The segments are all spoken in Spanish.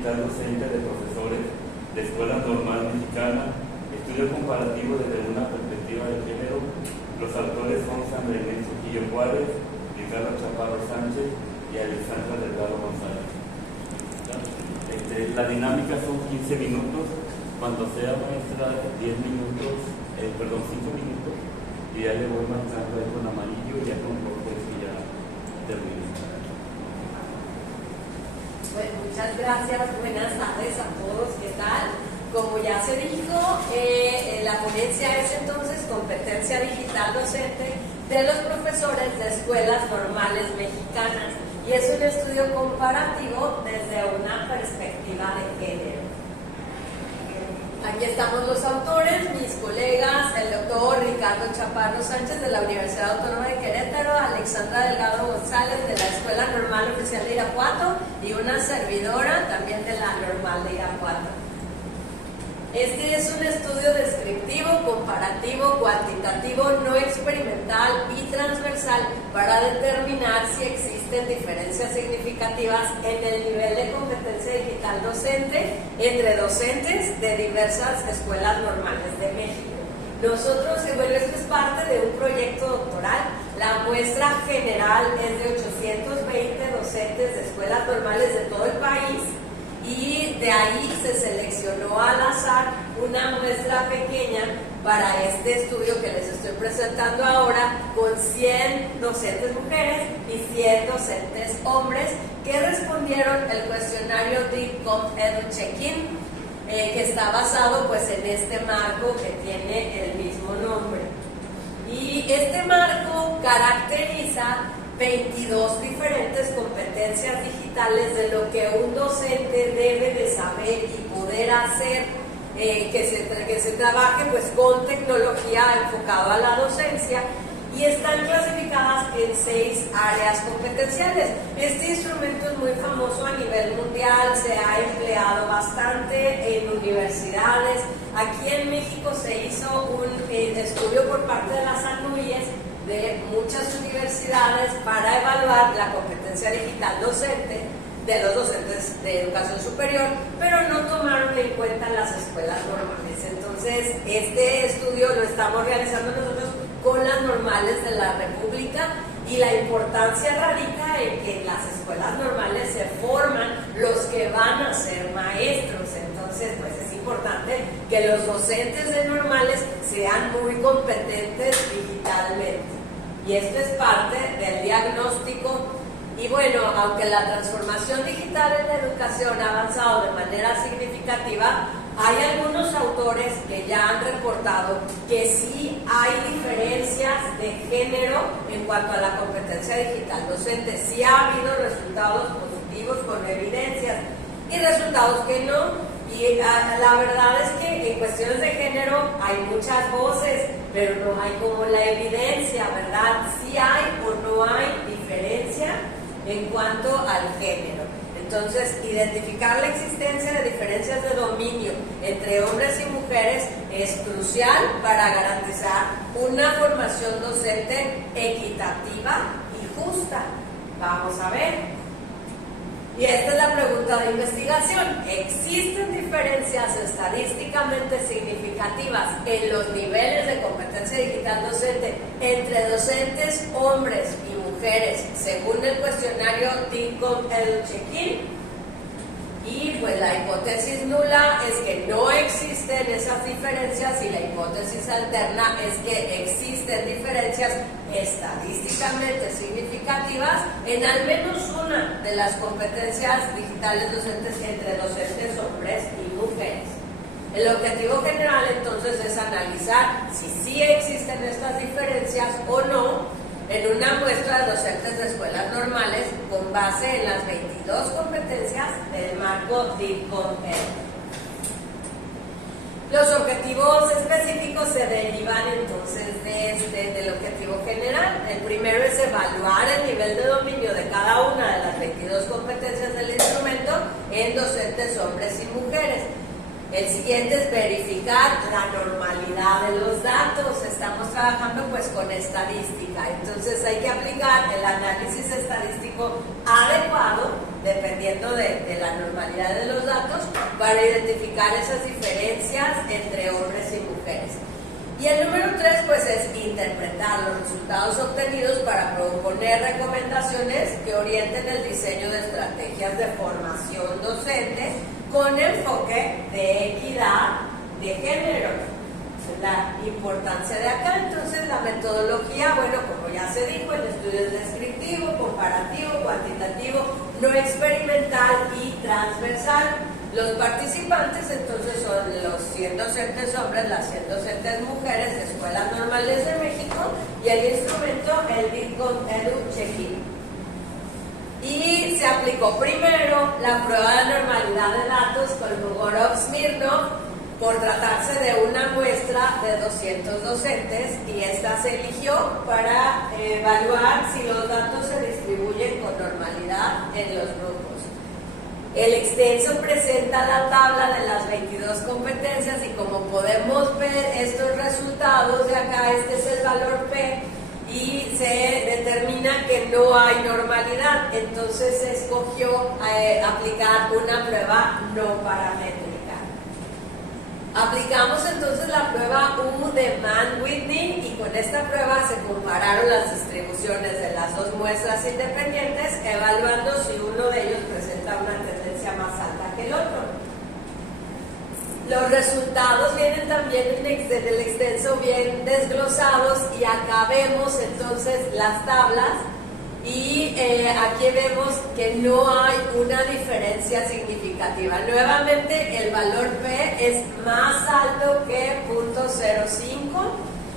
digital docente de profesores de Escuela Normal Mexicana, estudio comparativo desde una perspectiva de género. Los autores son Sandra Inés Trujillo Juárez, Ricardo Chaparro Sánchez y Alexandra Delgado González. La dinámica son 15 minutos, cuando sea maestra 10 minutos, 5 minutos, y ya le voy marcando ahí con amarillo y ya con rojo y ya termino. Bueno, muchas gracias, buenas tardes a todos, ¿qué tal? Como ya se dijo, la ponencia es entonces competencia digital docente de los profesores de escuelas normales mexicanas y es un estudio comparativo desde una perspectiva de género. Aquí estamos los autores, mis colegas, el doctor Ricardo Chaparro Sánchez de la Universidad Autónoma de Querétaro, Alexandra Delgado González de la Escuela Normal Oficial de Irapuato y una servidora también de la Normal de Irapuato. Este es un estudio descriptivo, comparativo, cuantitativo, no experimental y transversal para determinar si existen diferencias significativas en el nivel de competencia digital docente entre docentes de diversas escuelas normales de México. Nosotros, bueno, esto es parte de un proyecto doctoral. La muestra general es de 820 docentes de escuelas normales de todo el país. Y de ahí se seleccionó al azar una muestra pequeña para este estudio que les estoy presentando ahora con 100 docentes mujeres y 100 docentes hombres que respondieron el cuestionario DICOM Edu Check-in, que está basado pues en este marco que tiene el mismo nombre. Y este marco caracteriza 22 diferentes competencias digitales de lo que un docente debe de saber y poder hacer, que se trabaje pues con tecnología enfocado a la docencia, y están clasificadas en 6 áreas competenciales. Este instrumento es muy famoso a nivel mundial, se ha empleado bastante en universidades. Aquí en México se hizo un estudio por parte de las ANUYES de muchas universidades para evaluar la competencia digital docente de los docentes de educación superior, pero no tomaron en cuenta las escuelas normales. Entonces, este estudio lo estamos realizando nosotros con las normales de la República, y la importancia radica en que en las escuelas normales se forman los que van a ser maestros. Entonces, pues es importante que los docentes de normales sean muy competentes digitalmente. Y esto es parte del diagnóstico. Y bueno, aunque la transformación digital en la educación ha avanzado de manera significativa, hay algunos autores que ya han reportado que sí hay diferencias de género en cuanto a la competencia digital docente. Sí ha habido resultados positivos con evidencias y resultados que no. Y la verdad es que en cuestiones de género hay muchas voces, pero no hay como la evidencia, ¿verdad? Sí hay o no hay diferencia en cuanto al género. Entonces, identificar la existencia de diferencias de dominio entre hombres y mujeres es crucial para garantizar una formación docente equitativa y justa. Vamos a ver. Y esta es la pregunta de investigación. ¿Existen diferencias estadísticamente significativas en los niveles de competencia digital docente entre docentes hombres y mujeres según el cuestionario DICOM Edu Check-in? Y pues la hipótesis nula es que no existen esas diferencias, y la hipótesis alterna es que existen diferencias estadísticamente significativas en al menos una de las competencias digitales docentes entre docentes hombres y mujeres. El objetivo general entonces es analizar si sí existen estas diferencias o no en una muestra de docentes de escuelas normales con base en las 22 competencias del marco DICOM Edu. Los objetivos específicos se derivan entonces del objetivo general. El primero es evaluar el nivel de dominio de cada una de las 22 competencias del instrumento en docentes hombres y mujeres. El siguiente es verificar la normalidad de los datos. Estamos trabajando pues con estadística, entonces hay que aplicar el análisis estadístico adecuado dependiendo de la normalidad de los datos, para identificar esas diferencias entre hombres y mujeres. Y el número 3, pues, es interpretar los resultados obtenidos para proponer recomendaciones que orienten el diseño de estrategias de formación docente con enfoque de equidad de género. La importancia de acá, entonces, la metodología, bueno, como ya se dijo, el estudio es descriptivo, comparativo, cuantitativo, no experimental y transversal. Los participantes, entonces, son los 100 docentes hombres, las 100 docentes mujeres de Escuelas Normales de México y el instrumento, el Bitcoin Edu Check-in. Y se aplicó primero la prueba de normalidad de datos con Lugorov-Smirnov, por tratarse de una muestra de 200 docentes, y esta se eligió para evaluar si los datos se distribuyen con normalidad en los grupos. El extenso presenta la tabla de las 22 competencias y como podemos ver estos resultados de acá, este es el valor P y se determina que no hay normalidad, entonces se escogió aplicar una prueba no paramétrica. Aplicamos entonces la prueba U de Mann-Whitney y con esta prueba se compararon las distribuciones de las dos muestras independientes, evaluando si uno de ellos presenta una tendencia más alta que el otro. Los resultados vienen también en el extenso bien desglosados y acá vemos entonces las tablas. Y aquí vemos que no hay una diferencia significativa. Nuevamente el valor P es más alto que 0.05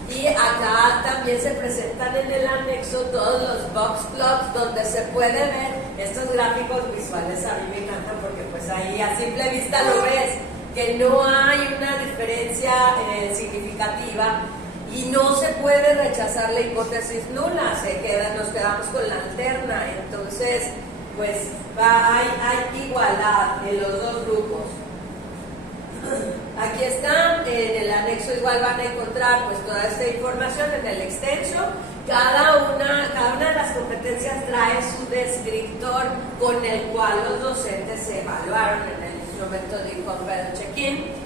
y acá también se presentan en el anexo todos los box plots donde se puede ver estos gráficos visuales. A mí me encantan porque pues ahí a simple vista lo ves que no hay una diferencia significativa. Y no se puede rechazar la hipótesis nula, nos quedamos con la alterna, entonces pues hay igualdad en los dos grupos. Aquí están, en el anexo igual van a encontrar pues toda esta información en el extenso. Cada una de las competencias trae su descriptor con el cual los docentes se evaluaron en el instrumento de Bitcoin Check-in.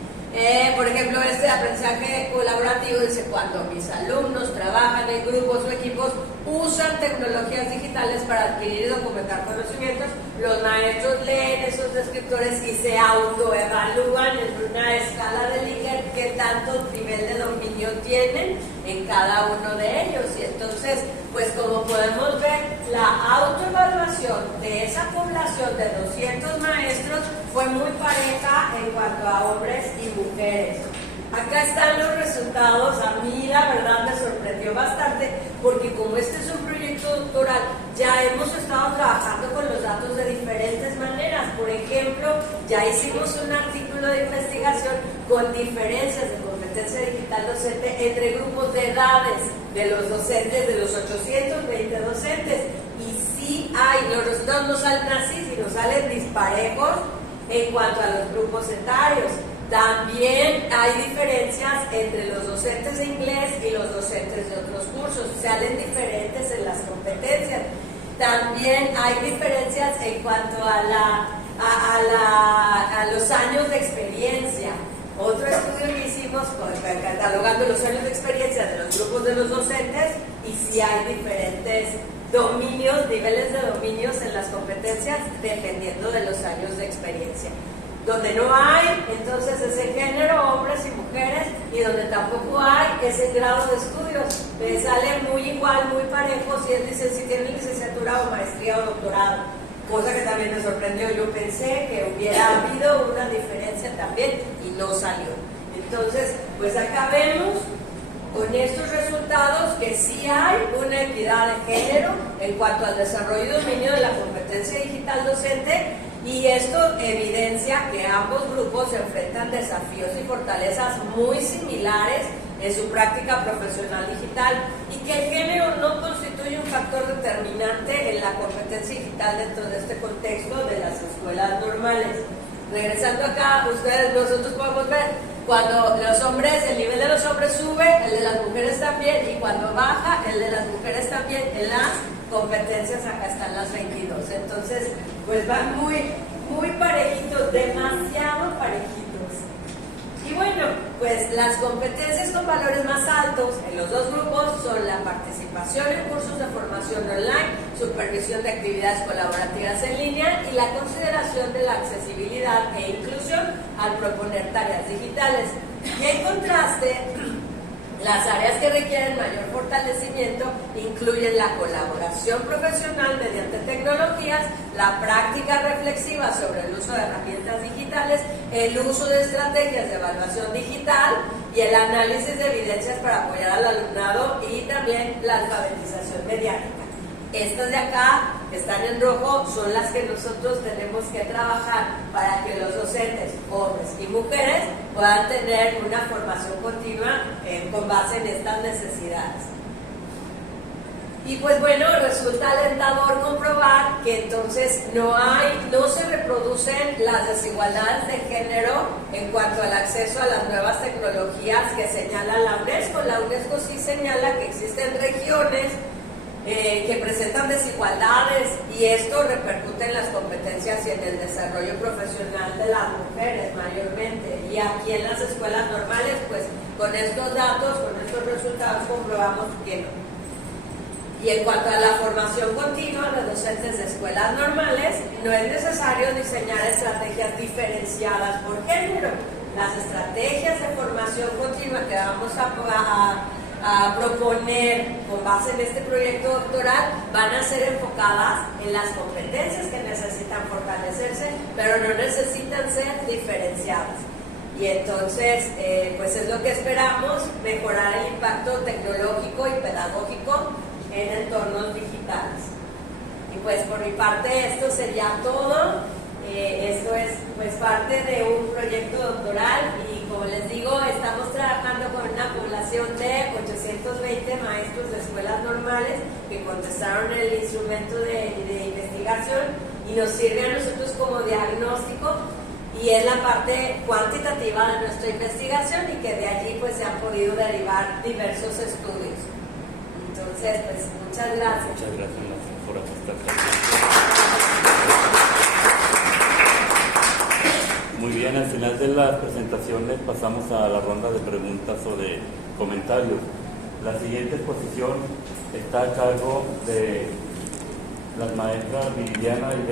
Por ejemplo, este aprendizaje colaborativo dice: cuando mis alumnos trabajan en grupos o equipos, usan tecnologías digitales para adquirir y documentar conocimientos, los maestros leen esos descriptores y se autoevalúan en una escala de Likert qué tanto nivel de dominio tienen en cada uno de ellos. Y entonces, pues como podemos ver, la autoevaluación de esa población de 200 maestros fue muy pareja en cuanto a hombres y mujeres. Acá están los resultados. A mí la verdad me sorprendió bastante porque como este es un proyecto doctoral, ya hemos estado trabajando con los datos de diferentes maneras. Por ejemplo, ya hicimos un artículo de investigación con diferencias de competencia digital docente entre grupos de edades de los docentes, de los 820 docentes. Y sí hay, los resultados no salen así, sino salen disparejos en cuanto a los grupos etarios. También hay diferencias entre los docentes de inglés y los docentes de otros cursos, salen diferentes en las competencias. También hay diferencias en cuanto a los años de experiencia. Otro estudio que hicimos catalogando los años de experiencia de los grupos de los docentes y si hay diferentes dominios, niveles de dominios en las competencias dependiendo de los años de experiencia. Donde no hay, entonces es en género, hombres y mujeres, y donde tampoco hay, es en grado de estudios. Sale muy igual, muy parejo, si tienen licenciatura o maestría o doctorado, cosa que también me sorprendió. Yo pensé que hubiera habido una diferencia también y no salió. Entonces, pues acá vemos con estos resultados que sí hay una equidad de género en cuanto al desarrollo y dominio de la competencia digital docente. Y esto evidencia que ambos grupos se enfrentan desafíos y fortalezas muy similares en su práctica profesional digital y que el género no constituye un factor determinante en la competencia digital dentro de este contexto de las escuelas normales. Regresando acá, nosotros podemos ver cuando los hombres, el nivel de los hombres sube, el de las mujeres también, y cuando baja, el de las mujeres también en las competencias acá están las 22. Entonces, pues van muy parejitos, demasiado parejitos. Y bueno, pues las competencias con valores más altos en los dos grupos son la participación en cursos de formación online, supervisión de actividades colaborativas en línea y la consideración de la accesibilidad e inclusión al proponer tareas digitales. Y en contraste, las áreas que requieren mayor fortalecimiento incluyen la colaboración profesional mediante tecnologías, la práctica reflexiva sobre el uso de herramientas digitales, el uso de estrategias de evaluación digital y el análisis de evidencias para apoyar al alumnado y también la alfabetización mediática. Estas de acá, que están en rojo, son las que nosotros tenemos que trabajar para que los docentes, hombres y mujeres, puedan tener una formación continua con base en estas necesidades. Y pues bueno, resulta alentador comprobar que entonces no se reproducen las desigualdades de género en cuanto al acceso a las nuevas tecnologías que señala la UNESCO. La UNESCO sí señala que existen regiones que presentan desigualdades y esto repercute en las competencias y en el desarrollo profesional de las mujeres mayormente. Y aquí en las escuelas normales, pues con estos datos, con estos resultados comprobamos que no. Y en cuanto a la formación continua de docentes de escuelas normales, no es necesario diseñar estrategias diferenciadas por género. Las estrategias de formación continua que vamos a proponer con base en este proyecto doctoral van a ser enfocadas en las competencias que necesitan fortalecerse, pero no necesitan ser diferenciadas. Y entonces, pues es lo que esperamos, mejorar el impacto tecnológico y pedagógico en entornos digitales. Y pues por mi parte esto sería todo. Esto es pues parte de un proyecto doctoral y como les digo, estamos trabajando con una población de 820 maestros de escuelas normales que contestaron el instrumento de investigación y nos sirve a nosotros como diagnóstico y es la parte cuantitativa de nuestra investigación y que de allí pues se han podido derivar diversos estudios. Entonces, pues muchas gracias. Muchas gracias por estar aquí. Muy bien, al final de las presentaciones pasamos a la ronda de preguntas o de comentarios. La siguiente exposición está a cargo de las maestras Viviana y